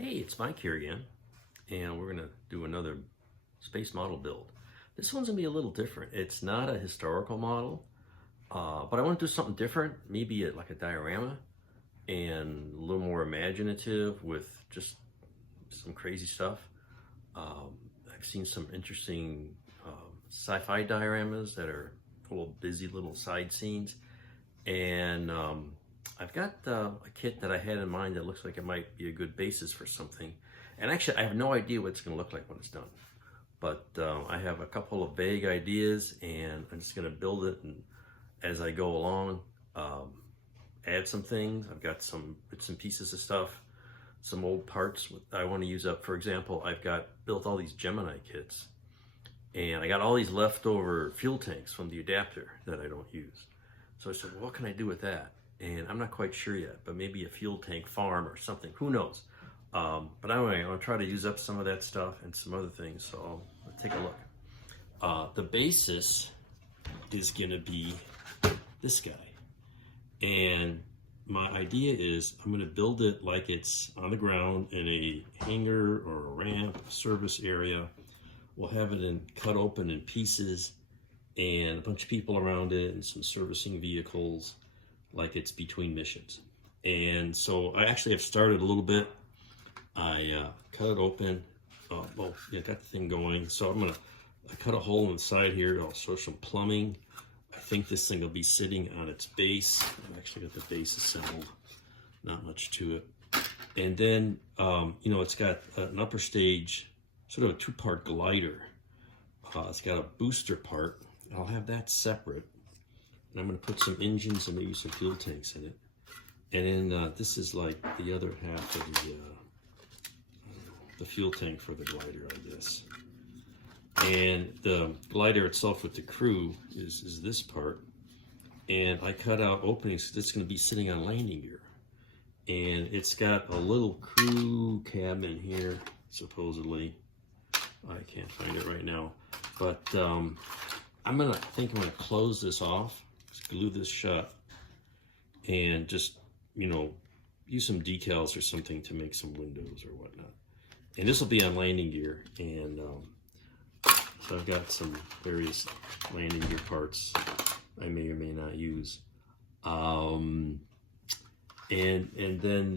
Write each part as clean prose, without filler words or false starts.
Hey, it's Mike here again, and we're gonna do another space model build. This one's gonna be a little different. It's not a historical model, but I want to do something different, maybe like a diorama, and a little more imaginative with just some crazy stuff. I've seen some interesting sci-fi dioramas that are full of busy little side scenes, and I've got a kit that I had in mind that looks like it might be a good basis for something. And actually, I have no idea what it's going to look like when it's done. But I have a couple of vague ideas, and I'm just going to build it. And as I go along, add some things. I've got some bits and pieces of stuff, some old parts I want to use up. For example, I've got built all these Gemini kits, and I got all these leftover fuel tanks from the adapter that I don't use. So I said, well, what can I do with that? And I'm not quite sure yet, but maybe a fuel tank farm or something, who knows? But anyway, I'll try to use up some of that stuff and some other things, so let's take a look. The basis is gonna be this guy. And my idea is I'm gonna build it like it's on the ground in a hangar or a ramp, a service area. We'll have it cut open in pieces and a bunch of people around it and some servicing vehicles, like it's between missions. And so I actually have started a little bit. I cut it open. Well, yeah, got the thing going. So I cut a hole in the side here. I'll show some plumbing. I think this thing will be sitting on its base. I've actually got the base assembled. Not much to it. And then, it's got an upper stage, sort of a two-part glider. It's got a booster part. I'll have that separate. And I'm going to put some engines and maybe some fuel tanks in it. And then this is like the other half of the fuel tank for the glider, I guess. And the glider itself with the crew is this part. And I cut out openings because it's going to be sitting on landing gear. And it's got a little crew cabin here, supposedly. I can't find it right now. But I'm going to close this off. Glue this shut and just, use some decals or something to make some windows or whatnot. And this will be on landing gear. And so I've got some various landing gear parts I may or may not use. And then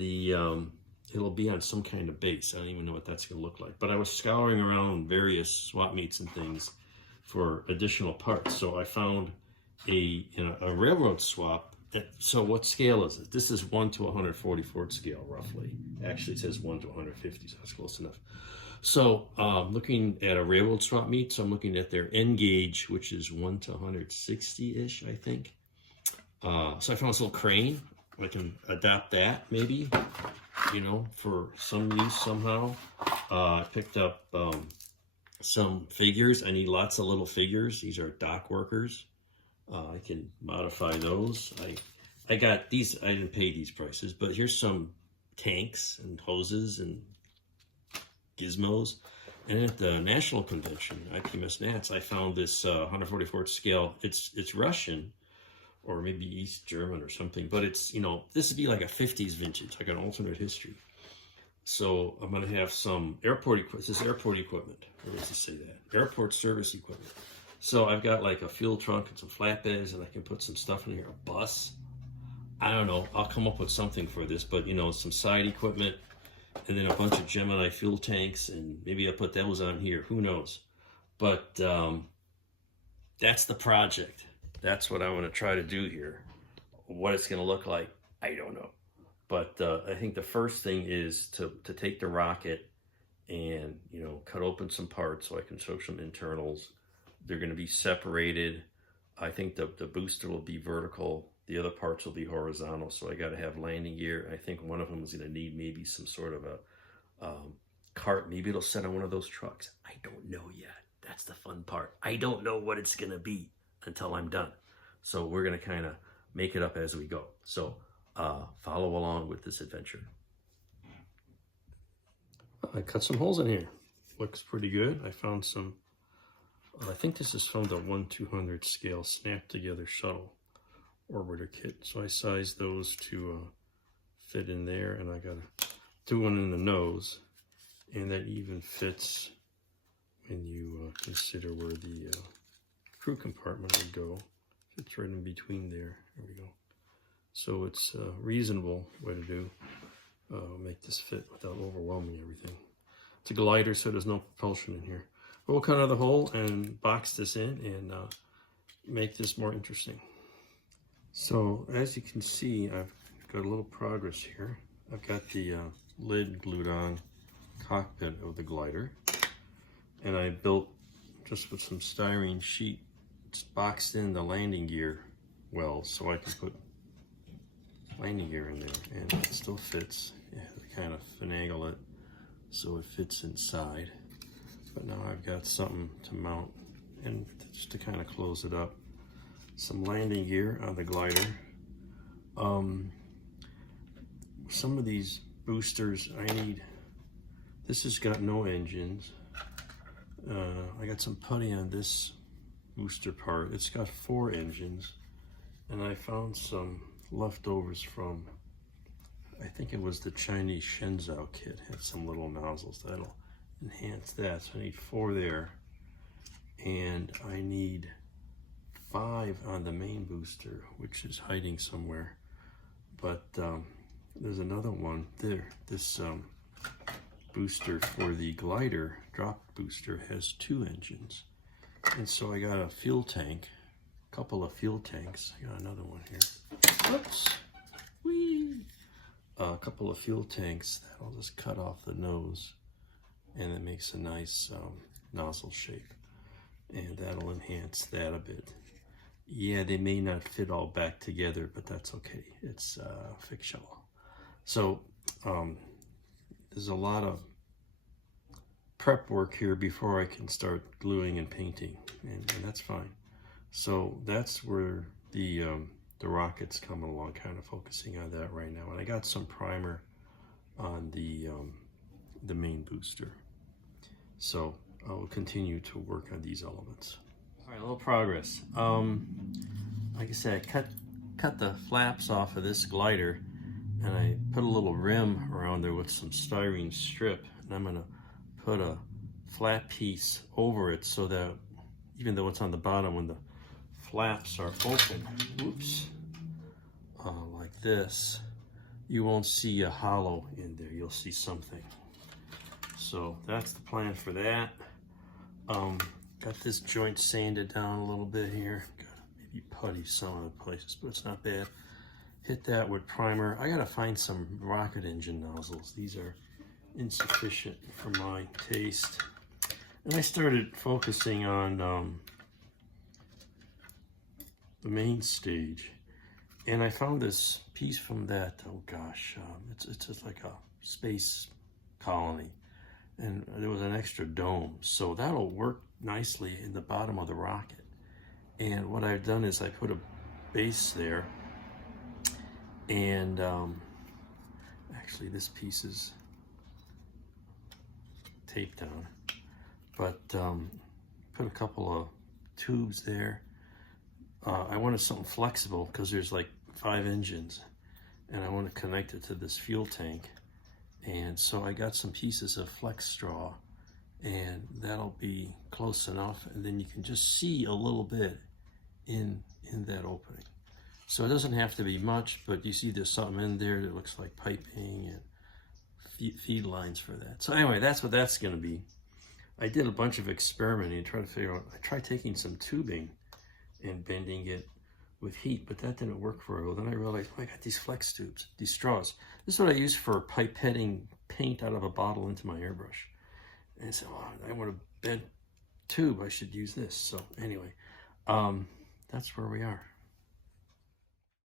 it'll be on some kind of base. I don't even know what that's going to look like. But I was scouring around various swap meets and things for additional parts. So I found a railroad swap. So what scale is it? This is 1 to 144th scale, roughly. Actually, it says 1 to 150, so that's close enough. So looking at a railroad swap meet, so I'm looking at their end gauge, which is 1 to 160-ish, I think. So I found this little crane. I can adapt that, maybe, for some use somehow. I picked up some figures. I need lots of little figures. These are dock workers. I can modify those. I got these. I didn't pay these prices, but here's some tanks and hoses and gizmos. And at the National Convention, IPMS Nats, I found this 144th scale. It's Russian or maybe East German or something, but it's, this would be like a 50s vintage, like an alternate history. So I'm going to have some airport equipment. This is airport equipment. Where does it say that? Airport service equipment. So I've got like a fuel trunk and some flatbeds, and I can put some stuff in here, a bus. I don't know. I'll come up with something for this, but some side equipment, and then a bunch of Gemini fuel tanks, and maybe I'll put those on here. Who knows? But that's the project. That's what I want to try to do here. What it's going to look like, I don't know. But I think the first thing is to take the rocket and, cut open some parts so I can show some internals. They're going to be separated. I think the booster will be vertical. The other parts will be horizontal. So I got to have landing gear. I think one of them is going to need maybe some sort of a cart. Maybe it'll set on one of those trucks. I don't know yet. That's the fun part. I don't know what it's going to be until I'm done. So we're going to kind of make it up as we go. So follow along with this adventure. I cut some holes in here. Looks pretty good. I found some. I think this is from the 1/200 scale snap together shuttle orbiter kit. So I sized those to fit in there, and I got a do one in the nose, and that even fits when you consider where the crew compartment would go. Fits right in between there. There we go. So it's a reasonable way to do. Make this fit without overwhelming everything. It's a glider, so there's no propulsion in here. But we'll cut out the hole and box this in and make this more interesting. So as you can see, I've got a little progress here. I've got the lid glued on cockpit of the glider, and I built just with some styrene sheet, just boxed in the landing gear wells so I can put landing gear in there, and it still fits. Yeah, I kind of finagle it so it fits inside. But now I've got something to mount, and just to kind of close it up, some landing gear on the glider. Some of these boosters I need, this has got no engines. I got some putty on this booster part. It's got 4 engines, and I found some leftovers from, I think it was the Chinese Shenzhou kit, had some little nozzles that'll enhance that. So I need 4 there, and I need 5 on the main booster, which is hiding somewhere. But there's another one there. This booster for the glider, drop booster, has 2 engines. And so I got a fuel tank, a couple of fuel tanks. I got another one here. Oops. Whee! A couple of fuel tanks that I'll just cut off the nose, and it makes a nice nozzle shape, and that'll enhance that a bit. Yeah, they may not fit all back together, but that's okay. It's fictional. So there's a lot of prep work here before I can start gluing and painting, and that's fine. So that's where the rocket's coming along, kind of focusing on that right now. And I got some primer on the main booster. So I will continue to work on these elements. All right, a little progress. Like I said, I cut the flaps off of this glider, and I put a little rim around there with some styrene strip, and I'm gonna put a flat piece over it so that even though it's on the bottom, when the flaps are open, whoops, like this, you won't see a hollow in there. You'll see something. So that's the plan for that. Got this joint sanded down a little bit here. Got maybe putty some of the places, but it's not bad. Hit that with primer. I gotta find some rocket engine nozzles. These are insufficient for my taste. And I started focusing on the main stage, and I found this piece from that, oh gosh, it's just like a space colony, and there was an extra dome, so that'll work nicely in the bottom of the rocket. And what I've done is I put a base there, and actually this piece is taped down, but put a couple of tubes there. I wanted something flexible because there's like 5 engines, and I want to connect it to this fuel tank. And so I got some pieces of flex straw, and that'll be close enough, and then you can just see a little bit in that opening. So it doesn't have to be much, but you see there's something in there that looks like piping and feed lines for that. So anyway, that's what that's going to be. I did a bunch of experimenting, trying to figure out, I tried taking some tubing and bending it with heat, but that didn't work very well. Then I realized, oh, I got these flex tubes, these straws. This is what I use for pipetting paint out of a bottle into my airbrush. And I said, oh, I want a bent tube, I should use this. So anyway, that's where we are.